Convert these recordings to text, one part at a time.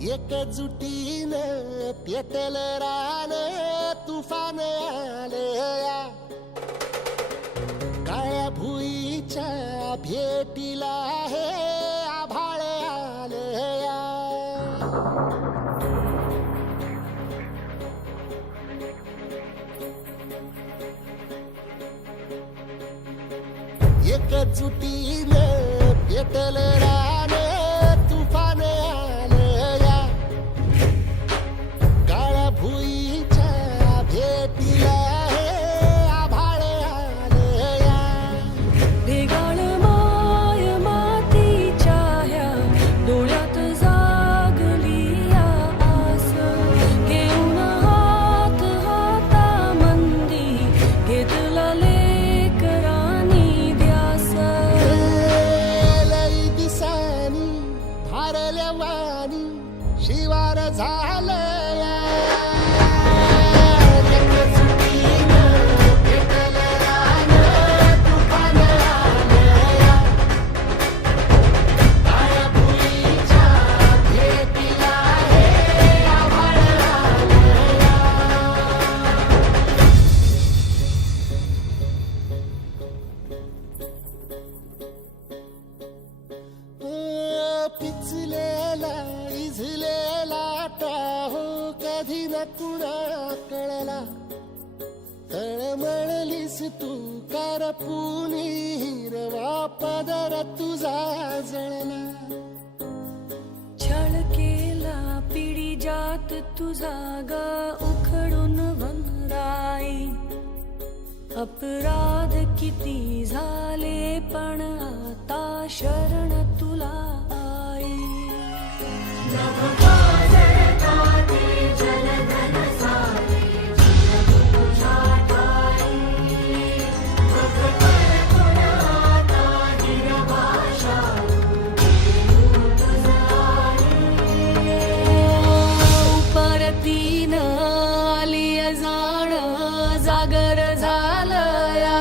एकजुटीनं पेटल रान तुफान आलया काळ्या भुईच्या भेटीला हे आभाळ आलया एकजुटीनं पेटल रान तुफान आलया काळ्या भुईच्या भेटीला हे आभाळ आलया ढेगाळ माय मातीच्या ह्या डोळ्यात जागली या आस घेऊन हात हातामंदी घेतला लेकरांनी ध्यास लई दिसानी भारल्या वाणी शिवार झालया एकजुटीनं पेटल रान तुफान आलया काळ्या भुईच्या भेटीला हे आभाळ आलया पिचलेला इझलेला टाहो कधी न कुणा कळला तळमळलीस तू करपुनी हिरवा पदर तुझा जळला छळ केला पिढी जात तुझा ग उखडून वनराई अपराध किती झाले पण आता शरण तुला आई परतीन आली जाण जागर झालया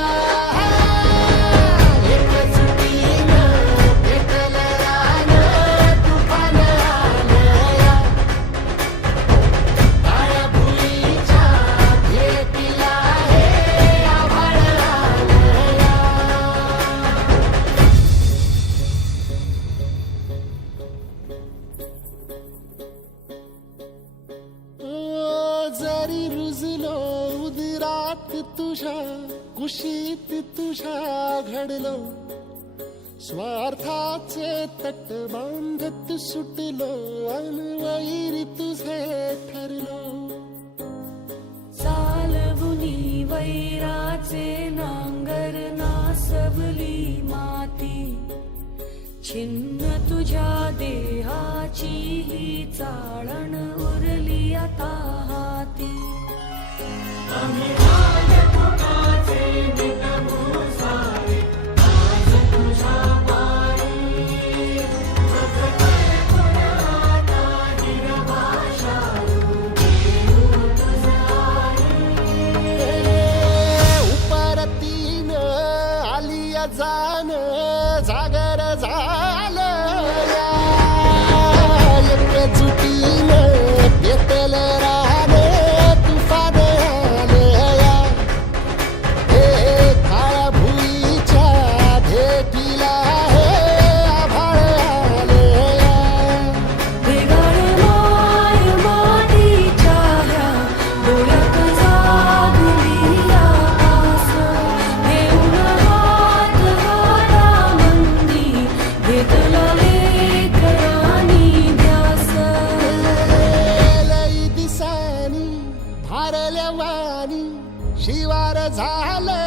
एकजुटीनं पेटल रान तुफान आलया काळ्या भुईच्या भेटीला हे आभाळ आलया जरी रुजलो उदरात तुझ्या कुशीत तुझ्या घडलो स्वार्थाचे तट बांधत सुटलो अनवैरी तुझे ठरलो चालवुनी वैराचे नांगर नासवली माती छिन्न तुझ्या देहाची ही चाळण उरली आता हाती उपरतीनं आलिया जाण जागर झालया एकजुटीनं पेटल रान तुफान आलया हे काळ्या भुईच्या भेटीला हे आभाळ आलया ढेगाळ माय मातीच्या ह्या डोळ्यात जागली या आस घेऊन हात हातामंदी घेतला लेकरांनी ध्यास लई दिसानी भारल्या वाणी शिवार झालया